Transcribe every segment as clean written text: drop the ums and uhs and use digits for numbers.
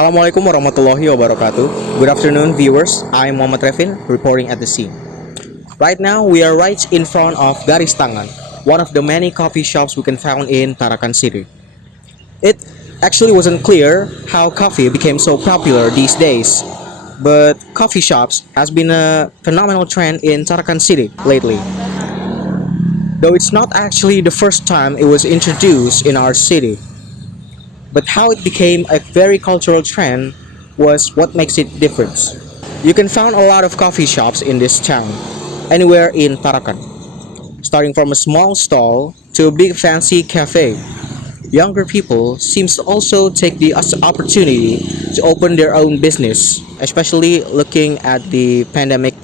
Assalamualaikum warahmatullahi wabarakatuh. Good afternoon, viewers. I'm Muhammad Revin, reporting at the scene. Right now, we are right in front of Garis Tangan, one of the many coffee shops we can find in Tarakan City. It actually wasn't clear how coffee became so popular these days, but coffee shops has been a phenomenal trend in Tarakan City lately. Though it's not actually the first time it was introduced in our city. But how it became a very cultural trend was what makes it different. You can find a lot of coffee shops in this town, anywhere in Tarakan, starting from a small stall to a big fancy cafe. Younger people seems to also take the opportunity to open their own business, especially looking at the pandemic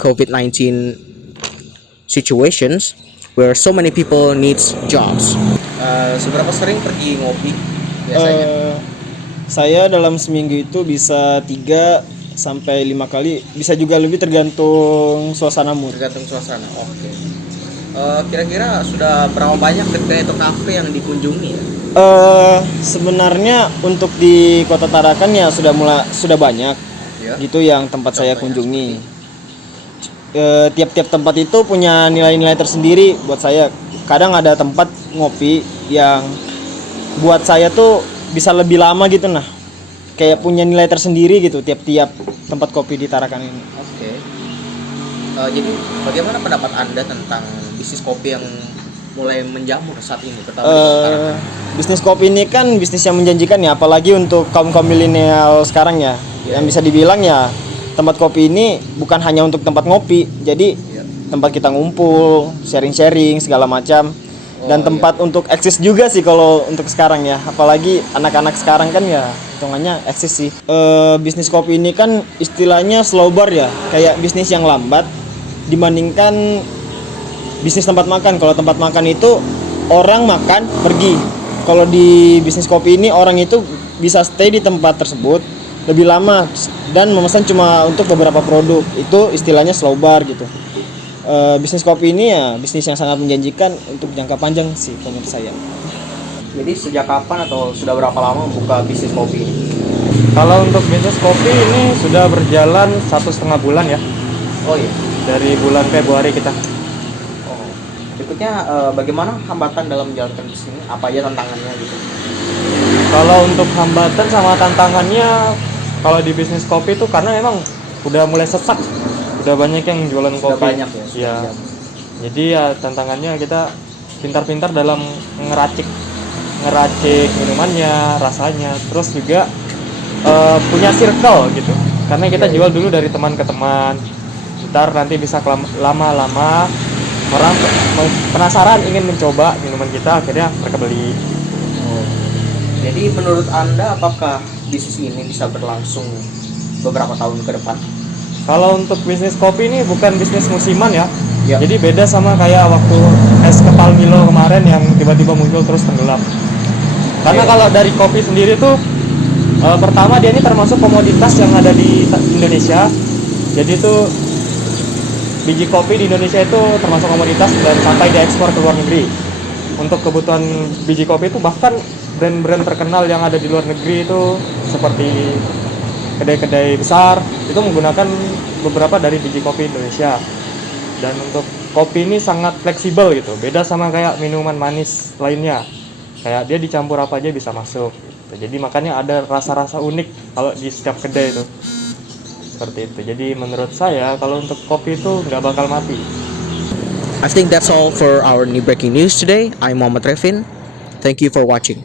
COVID-19 situations where so many people needs jobs. Seberapa sering pergi ngopi biasanya? Saya dalam seminggu itu bisa 3 sampai 5 kali, bisa juga lebih tergantung suasana mood. Tergantung suasana. Oke. Kira-kira sudah berapa banyak kedai atau kafe yang dikunjungi ya? Sebenarnya untuk di Kota Tarakan ya sudah banyak Ya. gitu yang tempat Sudah saya banyak kunjungi. Tiap-tiap tempat itu punya nilai-nilai tersendiri buat saya. Kadang ada tempat ngopi yang buat saya tuh bisa lebih lama gitu, nah kayak punya nilai tersendiri gitu tiap-tiap tempat kopi di Tarakan ini. Oke. Jadi bagaimana pendapat Anda tentang bisnis kopi yang mulai menjamur saat ini, terutama di Kota Tarakan? Bisnis kopi ini kan bisnis yang menjanjikan ya, apalagi untuk kaum milenial sekarang ya. Iya. Yang bisa dibilang ya, tempat kopi ini bukan hanya untuk tempat ngopi, jadi Iya. tempat kita ngumpul, sharing-sharing segala macam. Dan Oh, tempat untuk eksis juga sih kalau untuk sekarang ya, apalagi anak-anak sekarang kan ya hitungannya eksis sih. Bisnis kopi ini kan istilahnya slow bar ya, kayak bisnis yang lambat dibandingkan bisnis tempat makan. Kalau tempat makan itu orang makan pergi, kalau di bisnis kopi ini orang itu bisa stay di tempat tersebut lebih lama dan memesan cuma untuk beberapa produk. Itu istilahnya slow bar gitu. Bisnis kopi ini ya bisnis yang sangat menjanjikan untuk jangka panjang sih menurut saya. Jadi sejak kapan atau sudah berapa lama buka bisnis kopi ini? Kalau untuk bisnis kopi ini sudah berjalan 1,5 bulan ya, Oh iya. dari bulan Februari kita. Oh. Berikutnya bagaimana hambatan dalam menjalankan bisnis ini? Apa aja tantangannya gitu? Kalau untuk hambatan sama tantangannya, kalau di bisnis kopi itu karena memang udah mulai sesak, udah banyak yang jualan Sudah kopi. banyak ya, sudah Iya. banyak. Jadi ya tantangannya kita pintar-pintar dalam ngeracik minumannya, rasanya, terus juga punya circle gitu. Karena kita jual dulu dari teman ke teman. Ntar nanti bisa lama-lama orang penasaran ingin mencoba minuman kita, akhirnya mereka beli. Jadi menurut Anda apakah bisnis ini bisa berlangsung beberapa tahun ke depan? Kalau untuk bisnis kopi ini bukan bisnis musiman ya. Ya. Jadi beda sama kayak waktu es kepal Milo kemarin yang tiba-tiba muncul terus tenggelam. Karena kalau dari kopi sendiri tuh pertama dia ini termasuk komoditas yang ada di Indonesia. Jadi tuh biji kopi di Indonesia itu termasuk komoditas dan sampai diekspor ke luar negeri. Untuk kebutuhan biji kopi itu bahkan brand-brand terkenal yang ada di luar negeri itu seperti kedai-kedai besar itu menggunakan beberapa dari biji kopi Indonesia. Dan untuk kopi ini sangat fleksibel gitu, beda sama kayak minuman manis lainnya, kayak dia dicampur apa aja bisa masuk gitu. Jadi makanya ada rasa-rasa unik kalau di setiap kedai itu seperti itu. Jadi menurut saya kalau untuk kopi itu nggak bakal mati. I think that's all for our new breaking news today. I'm Muhammad Revin. Thank you for watching.